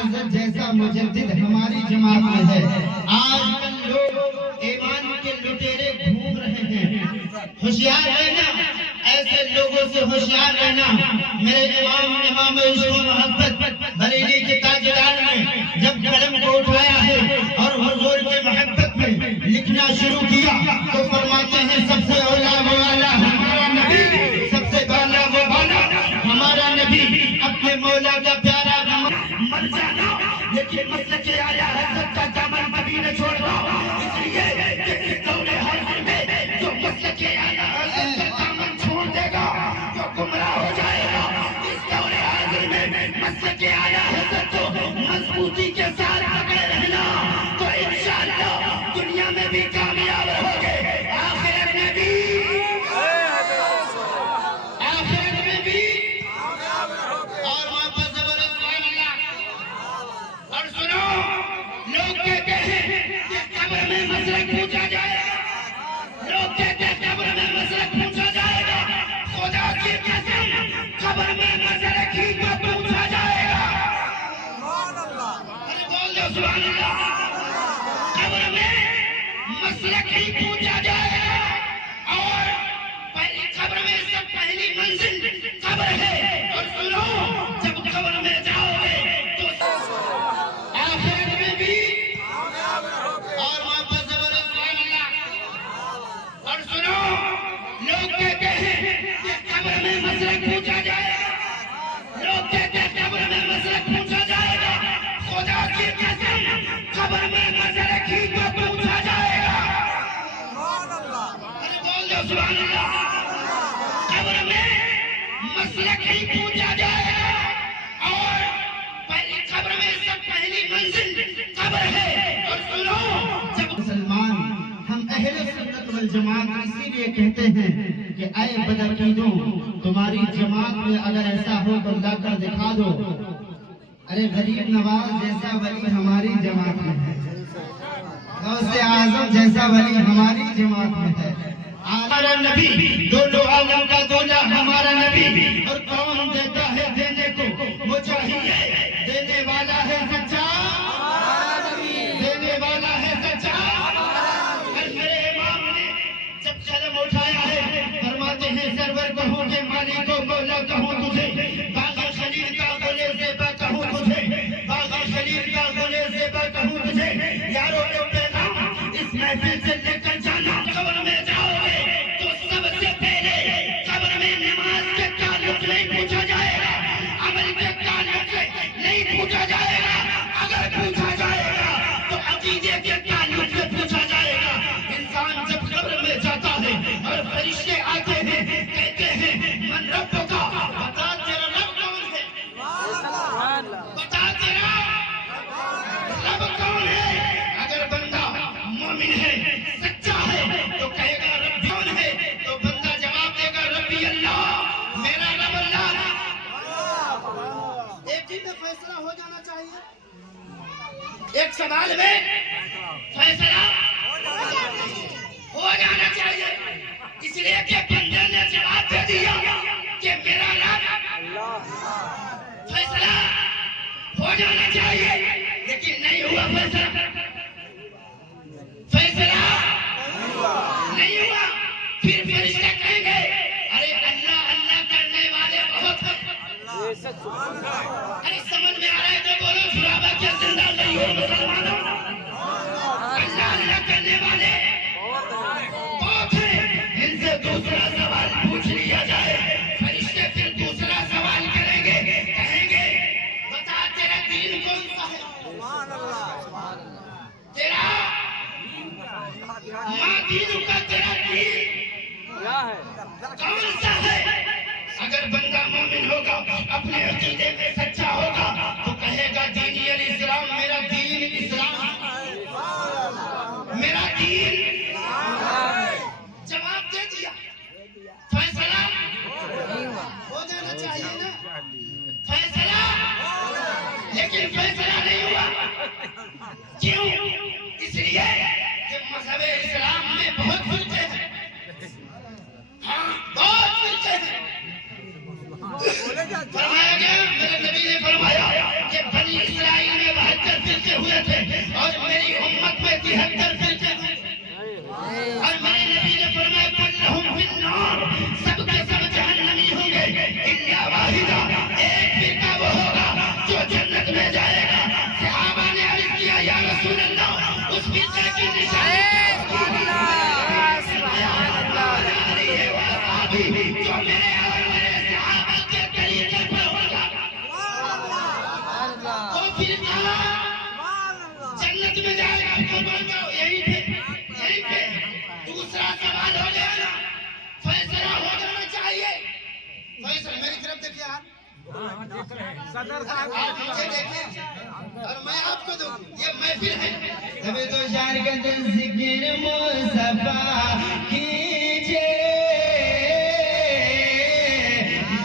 حضرت جیسا مجدد ہماری جماعت میں ہے. آج کل لوگ ایمان کے لٹیرے گھوم رہے ہیں. ہوشیار رہنا، ایسے لوگوں سے ہوشیار رہنا. میرے امام عشق و محبت بریلی کے تاجدار نے جب قلم کو اٹھایا ہے اور حضور کے محبت میں لکھنا شروع کیا تو فرماتے ہیں سب سے اولا وہ اعلیٰ ہمارا نبی، سب سے بالا وہ بالا ہمارا نبی. اپنے مولا کا پیارا مر جانا لیکن مسلک اعلیٰ حضرت کا دامن کبھی نہ چھوڑنا. اس لیے کہ اس دور حاضر میں جو مسلک اعلیٰ حضرت کا دامن چھوڑ دے گا وہ گمراہ ہو جائے گا. اس دور حاضر میں مسلک اعلیٰ حضرت کو مضبوطی کے ساتھ پکڑے رہنا تو انشاءاللہ دنیا میں بھی کامیاب ہوگے، آخرت میں بھی اور واپس زبردست اللہ. اور سنو، لوگ کہتے ہیں کہ قبر میں مسلک پوچھا جائے گا. لوگ کہتے ہیں قبر میں مسلک پوچھا جائے گا. خدا کی قسم قبر میں مسلک ہی کو پوچھا جائے گا. ارے بول دو سبحان اللہ. قبر میں مسلک ہی پوچھا جائے گا اور پہلی قبر میں سب پہلی منزل قبر ہے. اور سنو، جب قبر میں جاؤ گے تو آخرت میں بھی اور واپس زبردست اللہ. اور سنو، لوگ کہتے ہیں کہ قبر میں مسلک پوچھا جائے گا. لوگ کہتے ہیں قبر میں مسلک پوچھا جائے گا. خدا کی قسم قبر میں مسلک ہی کو پوچھا جائے گا. ارے بول دو سبحان اللہ. قبر میں مسلک ہی پوچھا جائے گا اور پہلی قبر میں سب پہلی منزل قبر ہے. اور سنو، جب مسلمان ہم اہل سنت والجماعت اسی لیے کہتے ہیں کہ اے بدعقیدوں تمہاری جماعت میں اگر ایسا ہو تو لا کر دکھا دو. ارے غریب نواز جیسا ولی ہماری جماعت میں ہے، غوث اعظم جیسا ولی ہماری جماعت میں ہے. ہمارا نبی دونوں عالم کا دولا ہمارا نبی. اور کون دیتا ہے دینے کو وہ چاہیے، دینے والا ہے سچا، دینے والا ہے سچا. اور میرے امام نے جب قلم اٹھایا ہے فرماتے ہیں سرور کہوں کہ مالک کو مولا کہوں تجھے، باغ خلیل کا گلے زیبا کہوں تجھے، باغ خلیل کا گلے زیبا کہوں تجھے. یارو نے پیغام اس محفل سے لے کر جانا. قبر میں جاؤ گے تو سب سے پہلے قبر میں نماز کے تعلق نہیں پوچھا جائے گا، عمل کے تعلق سے نہیں پوچھا جائے گا. اگر پوچھا جائے گا تو عقیدے کے تعلق سے پوچھا جائے گا. انسان جب قبر میں جاتا ہے اور فرشتے آتے ہیں کہتے ہیں من رب کا، بتا تیرا رب کون ہے، بتا تیرا رب کون ہے. اگر بندہ مومن ہے، سچا ہے تو کہے گا رب کون ہے، تو بندہ جواب دے گا ربی اللہ، میرا رب اللہ. ایک ہی میں فیصلہ ہو جانا چاہیے، ایک سوال میں فیصلہ ہو جانا چاہیے. اس لیے کہ بندے نے جواب دے دیا کہ میرا رب، فیصلہ ہو جانا چاہیے لیکن نہیں ہوا. فیصلہ نہیں ہوا. پھر فرشتے کہیں گے ارے اللہ اللہ کرنے والے بہت ہیں. ارے سمجھ میں آ رہا ہے تو بولو صحابہ کیا زندہ نہیں ہو مسلمانوں. اللہ اللہ کرنے والے بہت ہیں. ان سے دوسرا سوال پوچھ لیا جائے. فرشتے پھر دوسرا سوال کریں گے، کہیں گے بتا تیرا دین کون سا ہے، تیرا ماں دین کا تیرا دین کون سا ہے. اگر بندہ مومن ہوگا، اپنے عقیدے میں سچا ہوگا تو کہے گا دینی الاسلام، میرا دین اسلام، میرا دین. جواب دے دیا، فیصلہ ہو جانا چاہیے نا. فیصلہ، لیکن فیصلہ نہیں ہوا. کیوں؟ اس لیے کہ مذہب اسلام میں بہت فرقے ہیں. ہاں بہت فرقے ہیں. فرمایا گیا، میرے نبی نے فرمایا کہ بنی اسرائیل ہوئے تھے اور میری امت میں 73 فرقے ہوئے اور میرے نبی نے فرمایا کلہم فی النار، سب کے سب جہنمی ہوں گے الا واحدہ، ایک فرقہ وہ ہوگا جو جنت میں جائے گا۔ صحابہ نے عرض کیا یا رسول اللہ اس فرقے کی نشانی جو میرے اور میرے صحابہ کے طریقے پر ہوگا وہ فرقہ جنت میں جائے گا۔ قربان جاؤ یہی پہ دوسرا سوال ہو گیا نا، فیصلہ ہو جانا چاہیے۔ فیصلہ میری طرف دیکھیے آپ مجھے دیکھیں اور میں آپ کو دوں، یہ محفل ہے۔ تبھی تو شاعر کہتے ہیں ذکر مصطفیٰ کیجئے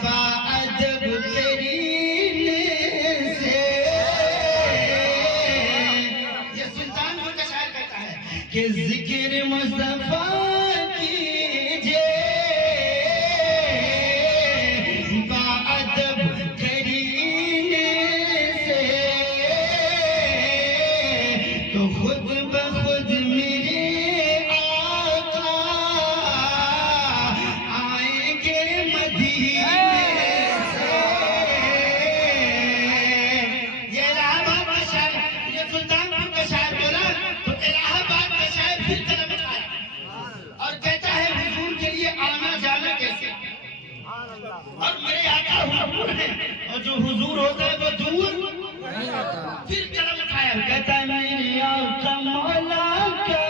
باادب ترین سے، یہ سلطان پور کا شاعر کہتا ہے کہ ذکر مصطفیٰ کیجئے باادب ترین سے، تو خود بخود میرے آقا آئیں گے مدینے سے۔ یہ الہ آباد کا شاعر، یہ سلطان پور کا شاعر بولا تو الہ آباد کا شاعر پھر قلم اٹھایا اور کہتا ہے حضور کے لیے آنا جانا کیسے، اور میرے آقا حضور ہے اور جو حضور ہوتا ہے وہ دور۔ پھر قلم اٹھایا کہتا ہے میرے آقا مولا کا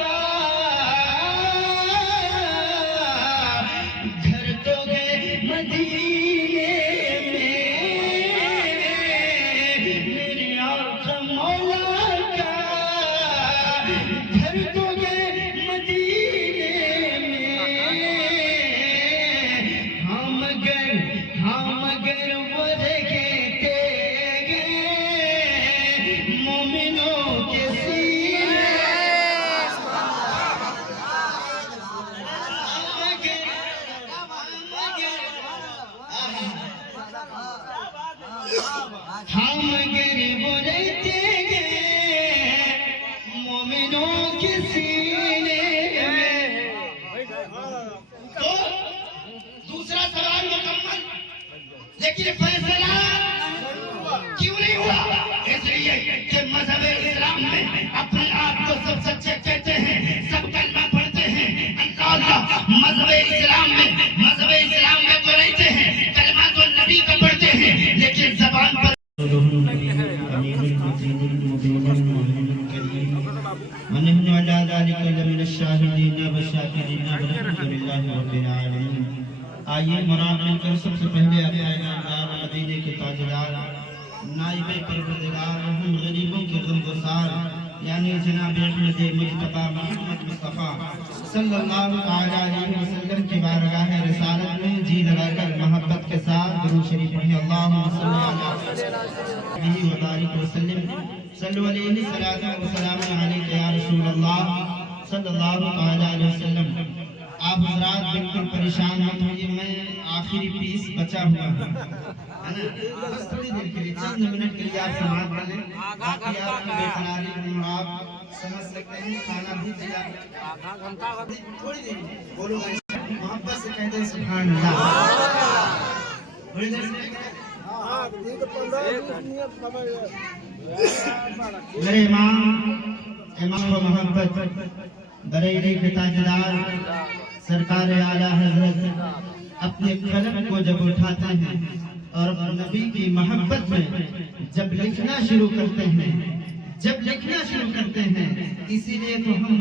گھر تو گئے مدینے میں، میرے آقا مولا کا گھر تو گئے مدینے میں، ہم اگر وہ دیکھتے گئے مومنوں کے سینے، ہم اگر وہ رہتے گئے مومنوں کے سینے میں۔ تو دوسرا سوال مکمل، لیکن فیصلہ کیوں نہیں ہوا؟ اس لیے کہ مذہب اسلام میں اپنے آپ کو سب سچے کہتے ہیں، سب کلمہ پڑھتے ہیں اللہ اللہ۔ مذہب اسلام میں تو رہتے ہیں، کلمہ تو نبی کا پڑھتے ہیں، لیکن زبان پر ونحن على ذلك لمن الشاهدين والشاكرين والحمد لله رب العالمين۔ آئیے مراد مل کر سب سے پہلے اپنے نامدار مدینے کے تاجدار نائب پروردگار ہم غریبوں کے غمگسار یعنی جناب احمد مجتبیٰ محمد مصطفیٰ صلی اللہ علیہ وسلم کی بارگاہ رسالت میں جی لگا کر محبت کے ساتھ درود شریف پڑھیں۔ اللہم صلی علیہ وبارک وسلم صلو علیہ صلاۃ و سلام علیک یا رسول اللہ صلی اللہ علیہ وسلم۔ آپ حضرات بالکل پریشان مت ہوئیے، میں آخری پیس بچا ہوا ہے نا، بس تھوڑی دیر کے لیے چند منٹ کے لیے آپ سماعت کر لیں، باقی آپ بے قراری میں آپ سمجھ سکتے ہیں، کھانا بھی تیار تھوڑی دیر بولو گا، محبت سے کہتے ہیں سبحان اللہ۔ تھوڑی دیر سے میرے امام و محبت بریلی کے تاجدار سرکار اعلیٰ حضرت اپنے قلم کو جب اٹھاتے ہیں اور نبی کی محبت میں جب لکھنا شروع کرتے ہیں اسی لیے تو ہم